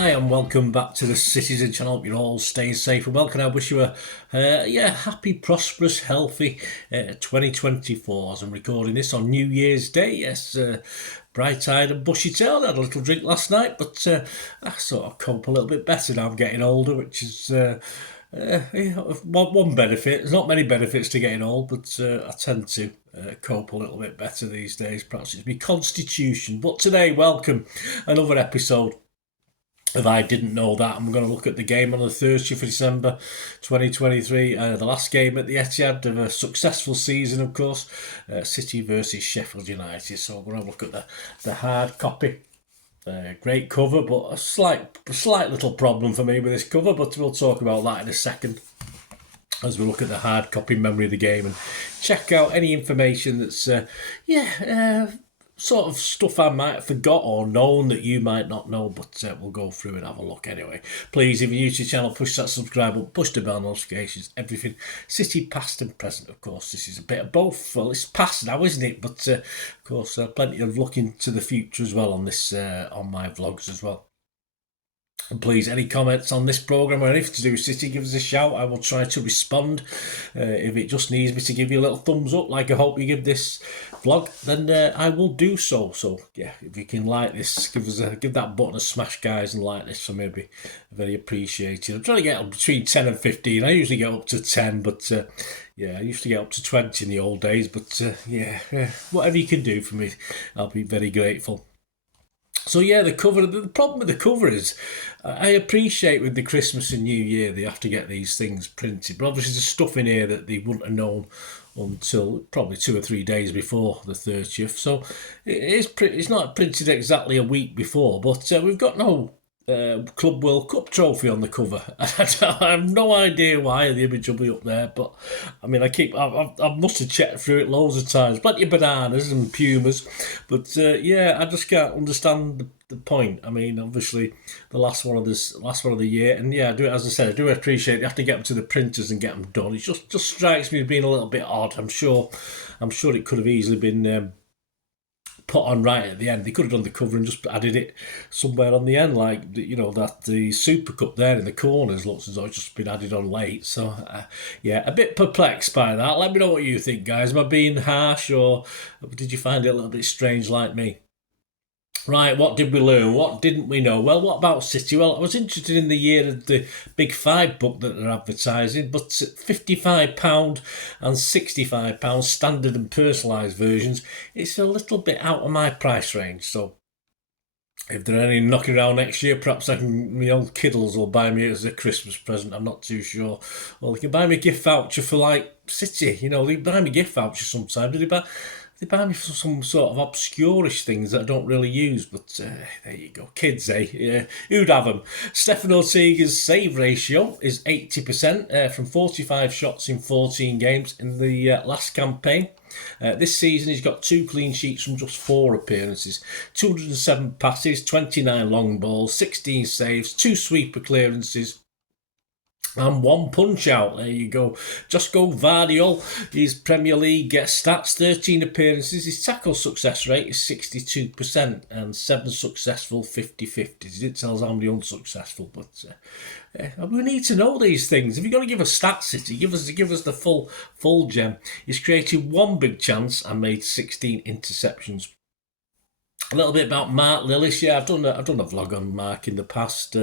Hi and welcome back to the Citizen channel. Hope you're all staying safe and well. Can I wish you a happy, prosperous, healthy 2024 as I'm recording this on New Year's Day. Yes, bright-eyed and bushy-tailed. I had a little drink last night, but I sort of cope a little bit better now. I'm getting older, which is one benefit. There's not many benefits to getting old, but I tend to cope a little bit better these days. Perhaps it's my constitution. But today, welcome another episode. If I didn't know that, I'm going to look at the game on the 30th of December 2023, the last game at the Etihad of a successful season, of course, City versus Sheffield United. So we're going to look at the hard copy. Great cover, but a slight little problem for me with this cover, but we'll talk about that in a second as we look at the hard copy memory of the game and check out any information that's, sort of stuff I might have forgot or known that you might not know, but we'll go through and have a look anyway. Please, if you're new to the channel, push that subscribe button, push the bell notifications, everything. City past and present, of course. This is a bit of both. Well, it's past now, isn't it? But, of course, plenty of looking to the future as well on this, on my vlogs as well. And please, any comments on this programme or anything to do with City, give us a shout. I will try to respond. If it just needs me to give you a little thumbs up, like I hope you give this vlog, then I will do so. So, yeah, if you can like this, give that button a smash, guys, and like this for me. It'd be very appreciated. I'm trying to get up between 10 and 15. I usually get up to 10, but yeah, I used to get up to 20 in the old days. But whatever you can do for me, I'll be very grateful. So yeah, the cover. The problem with the cover is, I appreciate with the Christmas and New Year they have to get these things printed, but obviously there's stuff in here that they wouldn't have known until probably 2 or 3 days before the 30th. So it's not printed exactly a week before, but we've got no Club World Cup trophy on the cover. I have no idea why the image will be up there, but I mean, I must have checked through it loads of times. Plenty of bananas and pumas, but I just can't understand the point. I mean, obviously the last one of the year, and yeah, as I said, I do appreciate you have to get them to the printers and get them done. It just strikes me as being a little bit odd. I'm sure it could have easily been put on right at the end. They could have done the cover and just added it somewhere on the end, like that the Super Cup there in the corners looks as though it's just been added on late. So a bit perplexed by that. Let me know what you think, guys. Am I being harsh, or did you find it a little bit strange like me? Right, what did we learn? What didn't we know? Well, what about City? Well, I was interested in the year of the Big Five book that they're advertising, but £55 and £65 standard and personalised versions, it's a little bit out of my price range. So if there are any knocking around next year, perhaps my old kiddles will buy me as a Christmas present. I'm not too sure. Or they can buy me a gift voucher for like City. They buy me gift vouchers sometimes. They buy me for some sort of obscurish things that I don't really use, but there you go. Kids, eh? Yeah. Who'd have them? Stefan Ortega's save ratio is 80% from 45 shots in 14 games in the last campaign. This season he's got 2 clean sheets from just 4 appearances, 207 passes, 29 long balls, 16 saves, 2 sweeper clearances, and 1 punch out. There you go. Josko Vardiol, his Premier League stats, 13 appearances. His tackle success rate is 62% and 7 successful, 50-50. He didn't tell us how many unsuccessful, but we need to know these things. If you're going to give a stat, City, give us the full gem. He's created 1 big chance and made 16 interceptions. A little bit about Marc Lillis. Yeah, I've done a vlog on Marc in the past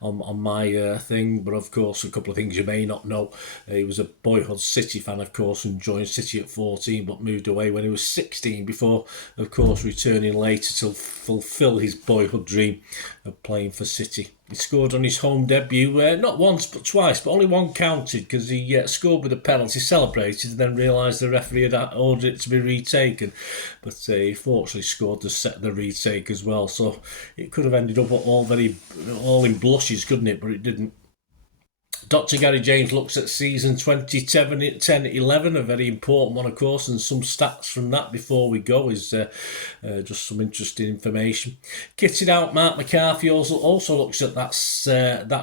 on my thing, but of course a couple of things you may not know. He was a boyhood City fan, of course, and joined City at 14, but moved away when he was 16 before, of course, returning later to fulfil his boyhood dream of playing for City. He scored on his home debut, not once but twice, but only 1 counted because he scored with a penalty, celebrated, and then realised the referee had ordered it to be retaken. But he fortunately scored to set the retake as well, so it could have ended up all in blushes, couldn't it? But it didn't. Dr. Gary James looks at season 2010-11, a very important one, of course, and some stats from that before we go is just some interesting information. Kitted out, Mark McCarthy also looks at that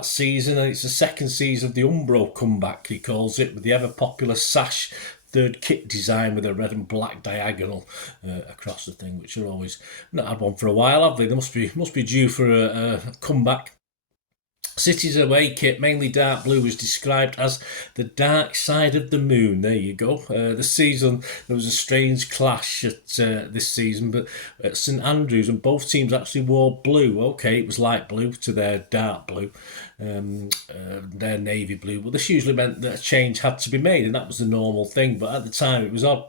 season, and it's the second season of the Umbro comeback, he calls it, with the ever-popular sash third kit design with a red and black diagonal across the thing, which are always not had one for a while, have they? They must be due for a comeback. City's away kit, mainly dark blue, was described as the dark side of the moon. There you go. The season, there was a strange clash at this season, but at St Andrews, and both teams actually wore blue. Okay, it was light blue to their dark blue, their navy blue, but this usually meant that a change had to be made, and that was the normal thing. But at the time, it was odd.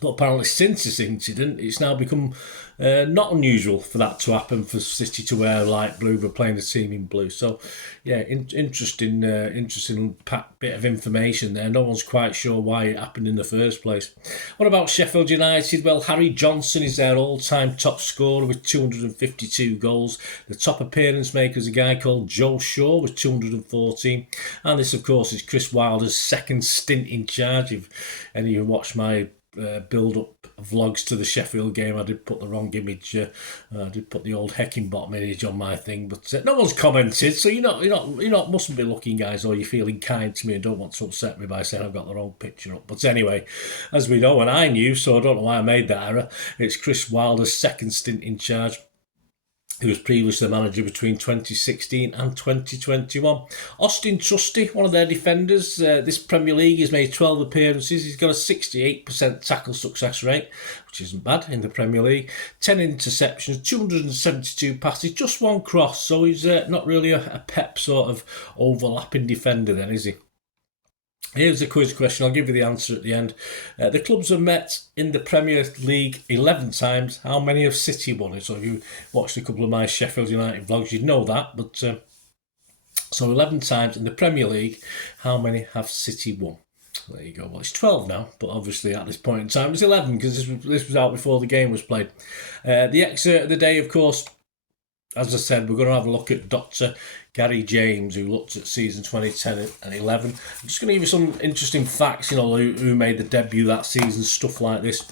But apparently since this incident, it's now become not unusual for that to happen, for City to wear light blue but playing the team in blue. So, yeah, interesting bit of information there. No one's quite sure why it happened in the first place. What about Sheffield United? Well, Harry Johnson is their all-time top scorer with 252 goals. The top appearance maker is a guy called Joe Shaw with 214. And this, of course, is Chris Wilder's second stint in charge. If any of you watch my build-up vlogs to the Sheffield game, I did put the wrong image. I did put the old Heckingbottom image on my thing, but no one's commented, so you're not mustn't be looking, guys, or you're feeling kind to me and don't want to upset me by saying I've got the wrong picture up. But anyway, as we know, and I knew, so I don't know why I made that error, it's Chris Wilder's second stint in charge. He was previously the manager between 2016 and 2021. Austin Trusty, one of their defenders, this Premier League, has made 12 appearances. He's got a 68% tackle success rate, which isn't bad in the Premier League. 10 interceptions, 272 passes, just one cross. So he's not really a Pep sort of overlapping defender then, is he? Here's a quiz question. I'll give you the answer at the end. The clubs have met in the Premier League 11 times. How many have City won it? So if you watched a couple of my Sheffield United vlogs, you'd know that. But so 11 times in the Premier League. How many have City won? There you go. Well, it's 12 now, but obviously at this point in time it's 11 because this was out before the game was played. The excerpt of the day, of course, as I said, we're going to have a look at Dr. Gary James, who looked at season 2010 and 11. I'm just going to give you some interesting facts, who made the debut that season, stuff like this.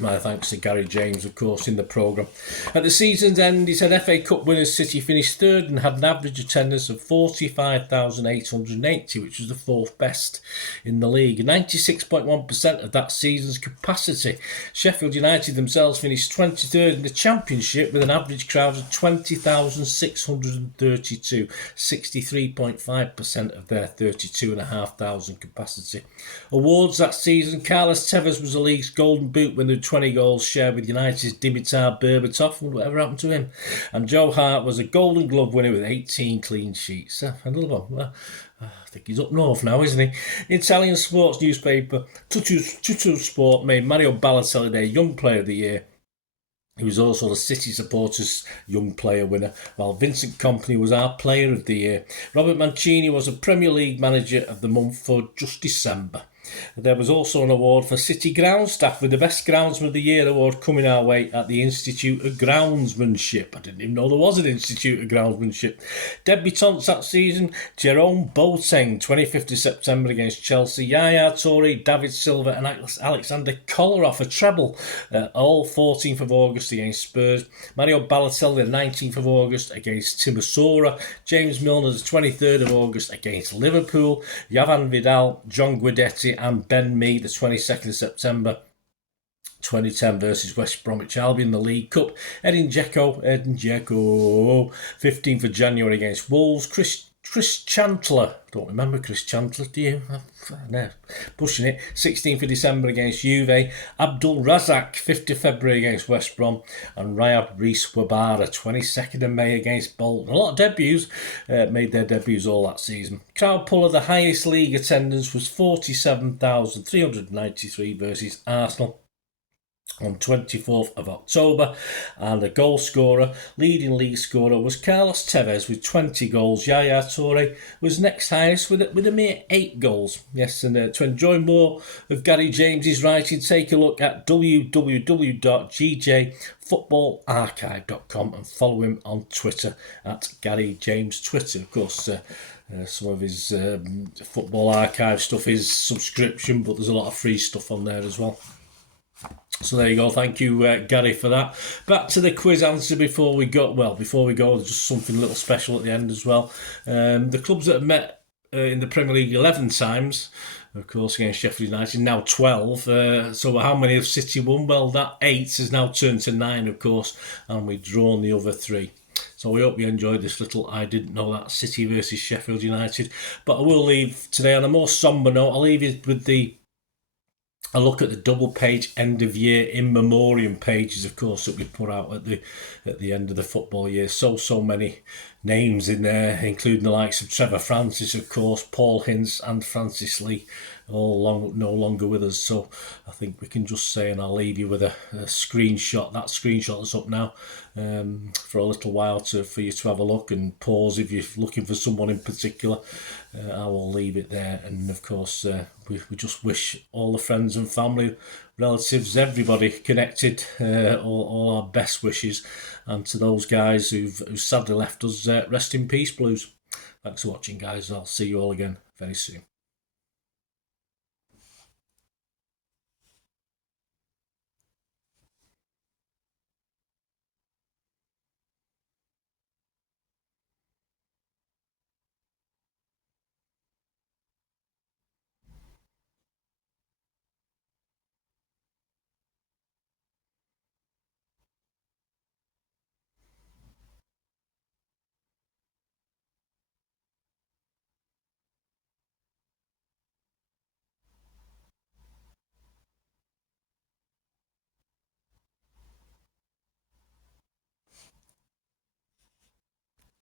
My thanks to Gary James, of course, in the programme. At the season's end, he said FA Cup winners City finished third and had an average attendance of 45,880, which was the fourth best in the league. 96.1% of that season's capacity. Sheffield United themselves finished 23rd in the Championship with an average crowd of 20,632, 63.5% of their 32,500 capacity. Awards that season, Carlos Tevez was the league's Golden Boot winner, 20 goals shared with United's Dimitar Berbatov, and whatever happened to him. And Joe Hart was a Golden Glove winner with 18 clean sheets. Another one. Well, I think he's up north now, isn't he? Italian sports newspaper Tutto Sport made Mario Balotelli their Young Player of the Year. He was also the City Supporters Young Player winner, while Vincent Kompany was our Player of the Year. Robert Mancini was a Premier League Manager of the Month for just December. There was also an award for City ground staff, with the Best Groundsman of the Year award coming our way at the Institute of Groundsmanship. I didn't even know there was an Institute of Groundsmanship. Debutants that season, Jerome Boateng, 25th of September against Chelsea, Yaya Toure, David Silva and Alexander Kolarov, a treble, all 14th of August against Spurs. Mario Balotelli, the 19th of August against Timisoara. James Milner, the 23rd of August against Liverpool. Javan Vidal, John Guidetti and Ben Mee, the 22nd of September 2010 versus West Bromwich Albion, the League Cup. Edin Dzeko, 15th of January against Wolves. Chris Chantler, don't remember Chris Chantler, do you? No, pushing it. 16th of December against Juve. Abdul Razak, 5th of February against West Brom. And Riyad Rees-Wabara, 22nd of May against Bolton. A lot of debuts, made their debuts all that season. Crowd pull of the highest league attendance was 47,393 versus Arsenal on 24th of October, and the goal scorer, leading league scorer, was Carlos Tevez with 20 goals. Yaya Toure was next highest with a mere 8 goals. Yes, and to enjoy more of Gary James's writing, take a look at www.gjfootballarchive.com and follow him on Twitter at Gary James Twitter. Of course, some of his football archive stuff is subscription, but there's a lot of free stuff on there as well. So there you go. Thank you, Gary, for that. Back to the quiz answer before we go. Well, before we go, there's just something a little special at the end as well. The clubs that have met in the Premier League 11 times, of course, against Sheffield United, now 12. So how many have City won? Well, that 8 has now turned to 9, of course, and we've drawn the other 3. So we hope you enjoyed this little I didn't know that City versus Sheffield United. But I will leave today on a more sombre note. I'll leave you with a look at the double page end of year in memoriam pages, of course, that we put out at the end of the football year. So many names in there, including the likes of Trevor Francis, of course, Paul Hince and Francis Lee, all no longer with us. So I think we can just say, and I'll leave you with a screenshot. That screenshot is up now for a little while for you to have a look and pause if you're looking for someone in particular. I will leave it there, and of course we just wish all the friends and family, relatives, everybody connected, all our best wishes, and to those guys who've sadly left us, rest in peace, Blues. Thanks for watching, guys. I'll see you all again very soon.